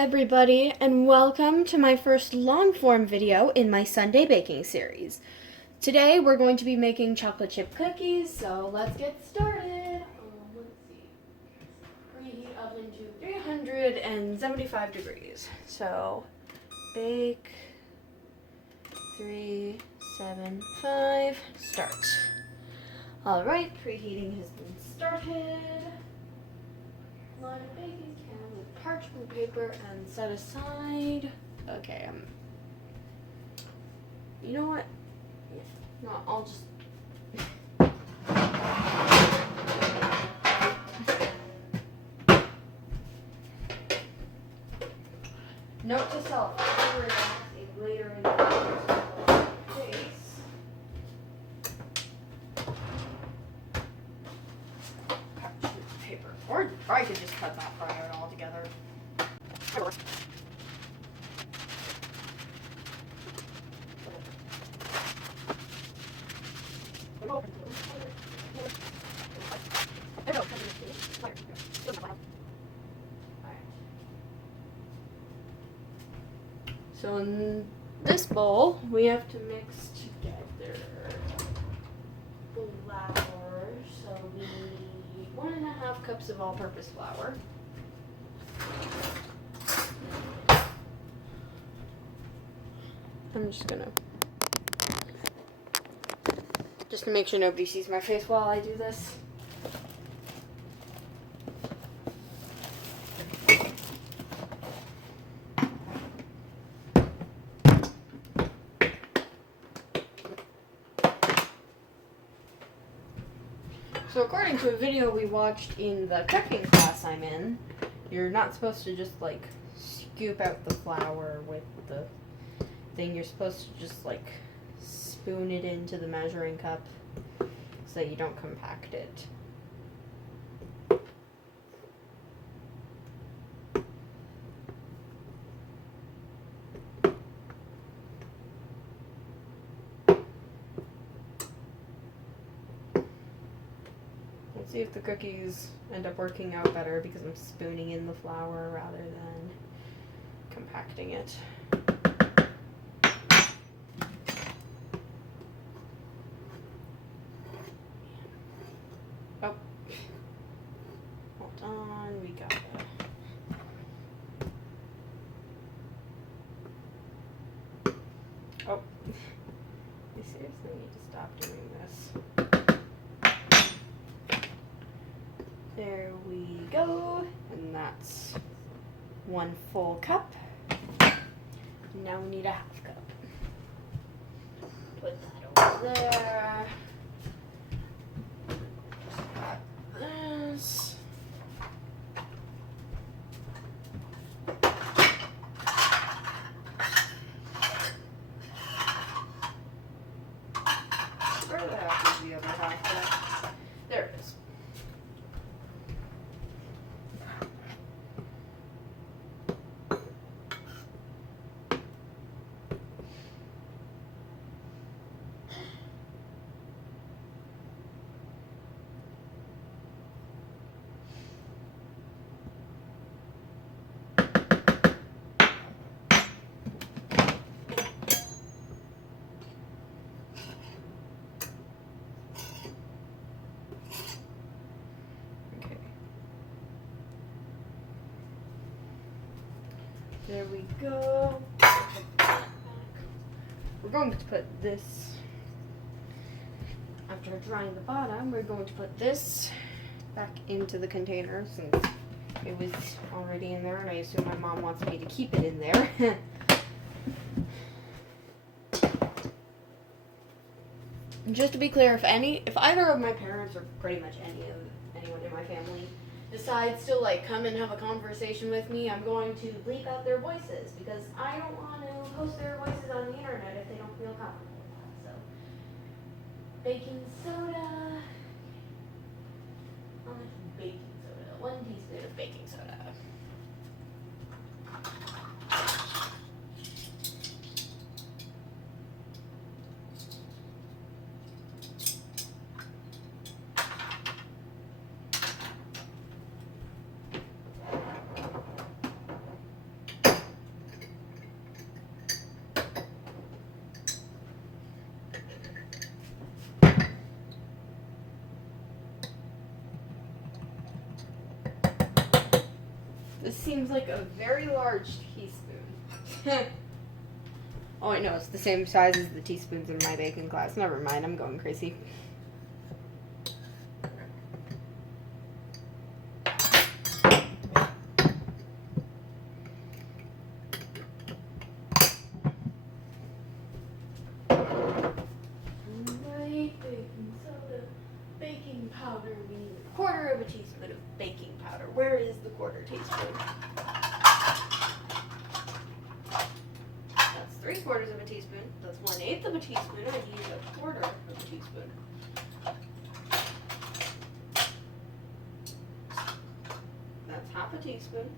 everybody, and welcome to my first long-form video in my Sunday baking series. Today we're going to be making chocolate chip cookies, so let's get started. Let's see. Preheat oven to 375 degrees. So bake 375, start. Alright, preheating has been started. Line a baking can with parchment paper and set aside. Okay, you know what? No, I'll just. Note to self: later in the case. Parchment paper, or I could just cut that part out altogether. So in this bowl, we have to mix together flour. So we need 1.5 cups of all-purpose flour. I'm just gonna, just to make sure nobody sees my face while I do this. So according to a video we watched in the cooking class I'm in, you're not supposed to just like scoop out the flour with the thing. You're supposed to just like spoon it into the measuring cup so that you don't compact it. Let's see if the cookies end up working out better because I'm spooning in the flour rather than compacting it. Oh, hold on, we got it. Oh, I seriously need to stop doing this. There we go, and that's 1 full cup. Now we need a 1/2 cup. Put that over there. This. Where the heck is the other 1/2 cup? There it is. There we go. We're going to put this, after drying the bottom, we're going to put this back into the container since it was already in there, and I assume my mom wants me to keep it in there. Just to be clear, if either of my parents or pretty much anyone in my family decides to like come and have a conversation with me, I'm going to bleep out their voices because I don't want to post their voices on the internet if they don't feel comfortable with that. So, baking soda. How much baking soda? 1 teaspoon of baking soda. seems like a very large teaspoon. Oh, wait, no, it's the same size as the teaspoons in my baking class. Never mind, I'm going crazy. Baking powder, we need a quarter of a teaspoon of baking powder. Where is the quarter teaspoon? That's 3/4 of a teaspoon. That's 1/8 of a teaspoon. I need a quarter of a teaspoon. That's half a teaspoon.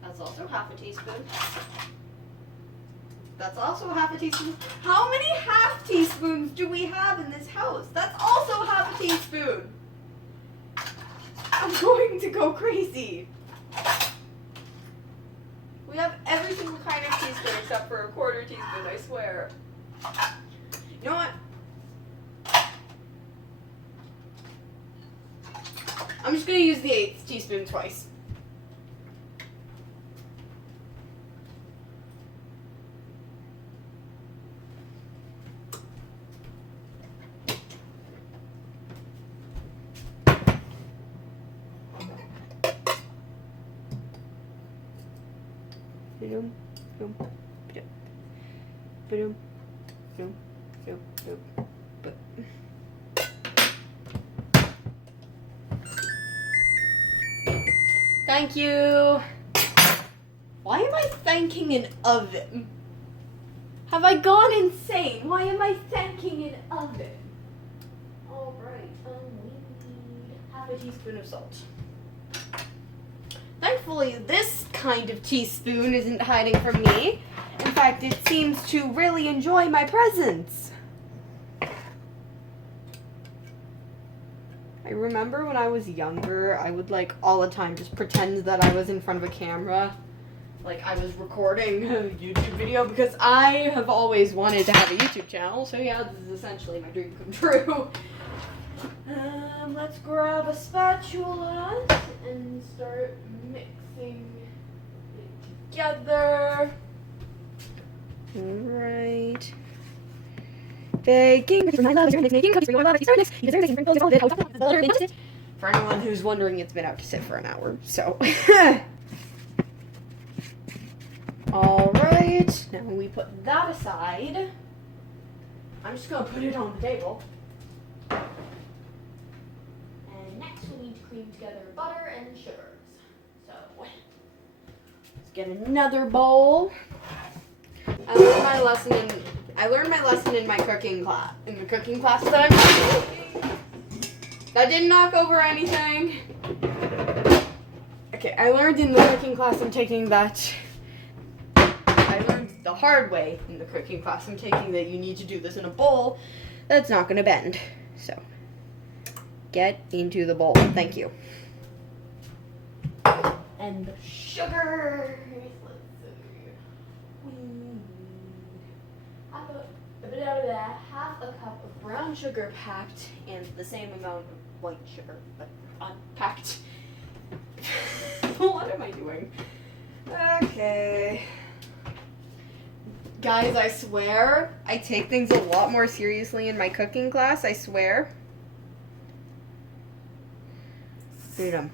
That's also half a teaspoon. That's also half a teaspoon. How many half teaspoons do we have in this house? That's also half a teaspoon. I'm going to go crazy. We have every single kind of teaspoon except for a quarter teaspoon, I swear. You know what? I'm just going to use the 1/8 teaspoon twice. Boom, boom, boom, boom, boom, boom. Thank you. Why am I thanking an oven? Have I gone insane? Why am I thanking an oven? All right, we need half a teaspoon of salt. Thankfully, this kind of teaspoon isn't hiding from me. In fact, it seems to really enjoy my presence. I remember when I was younger, I would all the time just pretend that I was in front of a camera. Like I was recording a YouTube video because I have always wanted to have a YouTube channel. So yeah, this is essentially my dream come true. Let's grab a spatula and start mixing it together. Alright. Baking. For anyone who's wondering, it's been out to sit for an hour, so. Alright, now we put that aside. I'm just gonna put it on the table. We need to cream together butter and sugars. So let's get another bowl. I learned my lesson in my cooking class. In the cooking class that I'm taking. That didn't knock over anything. Okay, I learned in the cooking class I'm taking that. I learned the hard way in the cooking class I'm taking that you need to do this in a bowl that's not going to bend. So. Get into the bowl. Thank you. And the sugar. Let's see. Half a cup of brown sugar packed and the same amount of white sugar, but unpacked. What am I doing? Okay. Guys, I swear, I take things a lot more seriously in my cooking class, I swear. Freedom.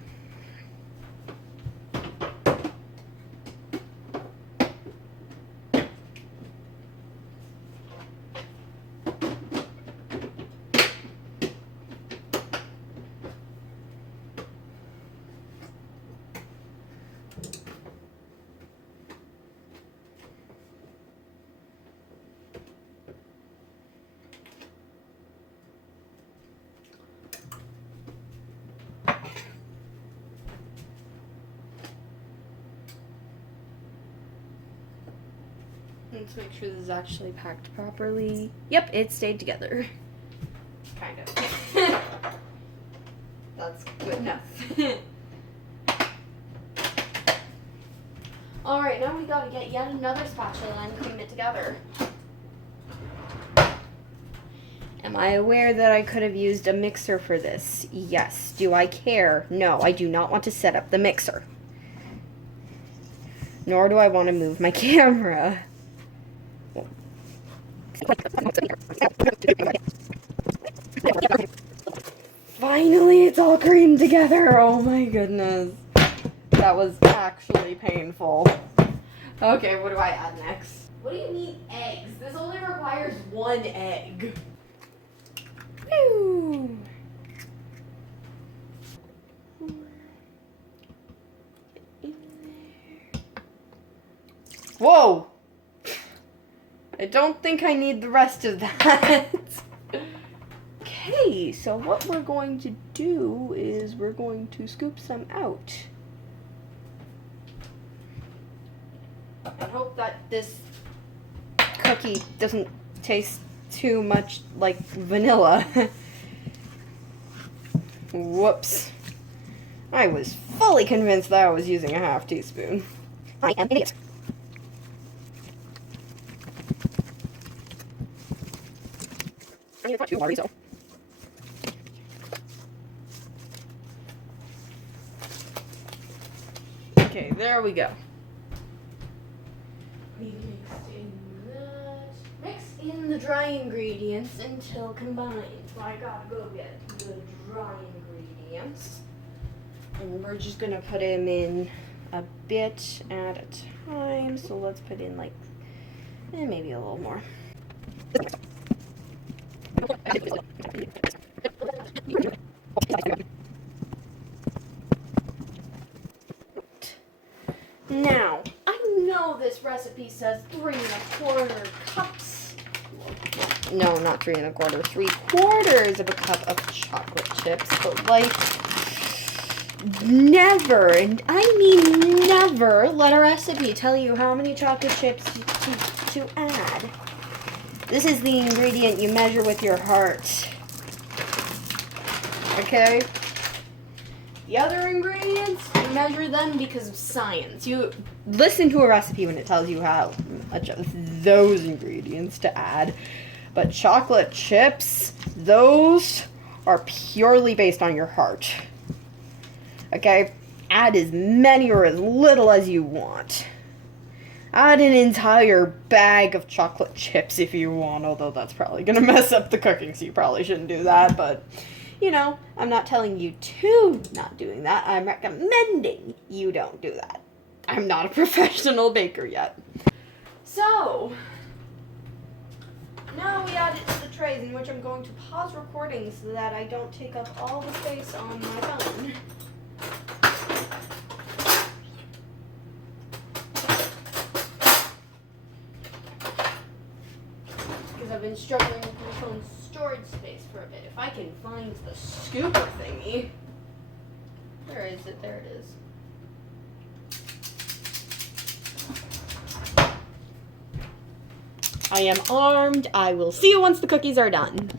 Let's make sure this is actually packed properly. Yep, it stayed together. Kind of. That's good enough. Alright, now we gotta get yet another spatula and cream it together. Am I aware that I could have used a mixer for this? Yes. Do I care? No, I do not want to set up the mixer. Nor do I want to move my camera. Finally, it's all creamed together. Oh my goodness. That was actually painful. Okay, what do I add next? What do you mean eggs? This only requires 1 egg. Woo! Whoa! I don't think I need the rest of that. Okay, so what we're going to do is we're going to scoop some out. And hope that this cookie doesn't taste too much like vanilla. Whoops. I was fully convinced that I was using a ½ teaspoon. I am an idiot. I need to put 2 more, so. Okay, there we go. Mix in the dry ingredients until combined. So I gotta go get the dry ingredients. And we're just gonna put them in a bit at a time. So let's put in like, maybe a little more. Now, I know this recipe says 3 1/4 cups. No, not 3 1/4, 3/4 of a cup of chocolate chips, but like, never, and I mean never, let a recipe tell you how many chocolate chips to add. This is the ingredient you measure with your heart. Okay? The other ingredients, you measure them because of science. You listen to a recipe when it tells you how much of those ingredients to add. But chocolate chips, those are purely based on your heart. Okay? Add as many or as little as you want. Add an entire bag of chocolate chips if you want, although that's probably going to mess up the cooking, so you probably shouldn't do that, but, you know, I'm not telling you to not doing that. I'm recommending you don't do that. I'm not a professional baker yet. So, now we add it to the trays, in which I'm going to pause recording so that I don't take up all the space on my phone. I've been struggling with my phone's storage space for a bit. If I can find the scooper thingy. Where is it? There it is. I am armed. I will see you once the cookies are done.